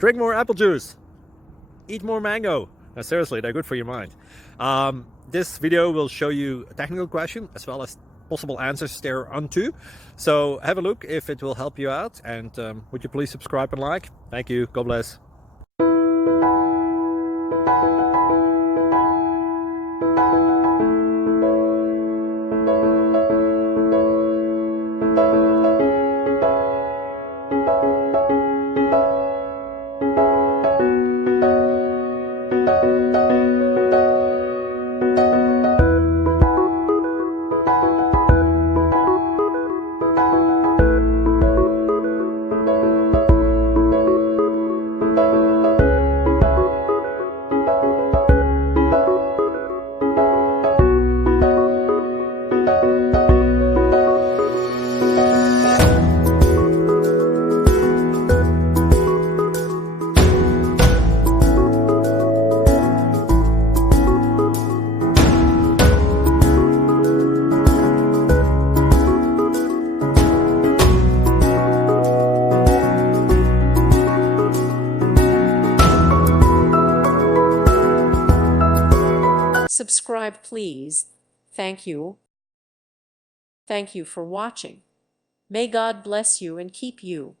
Drink more apple juice. Eat more mango. No, seriously, they're good for your mind. This video will show you a technical question as well as possible answers thereunto. So have a look if it will help you out, and would you please subscribe and like? Thank you. God bless. Subscribe, please. Thank you. Thank you for watching. May God bless you and keep you.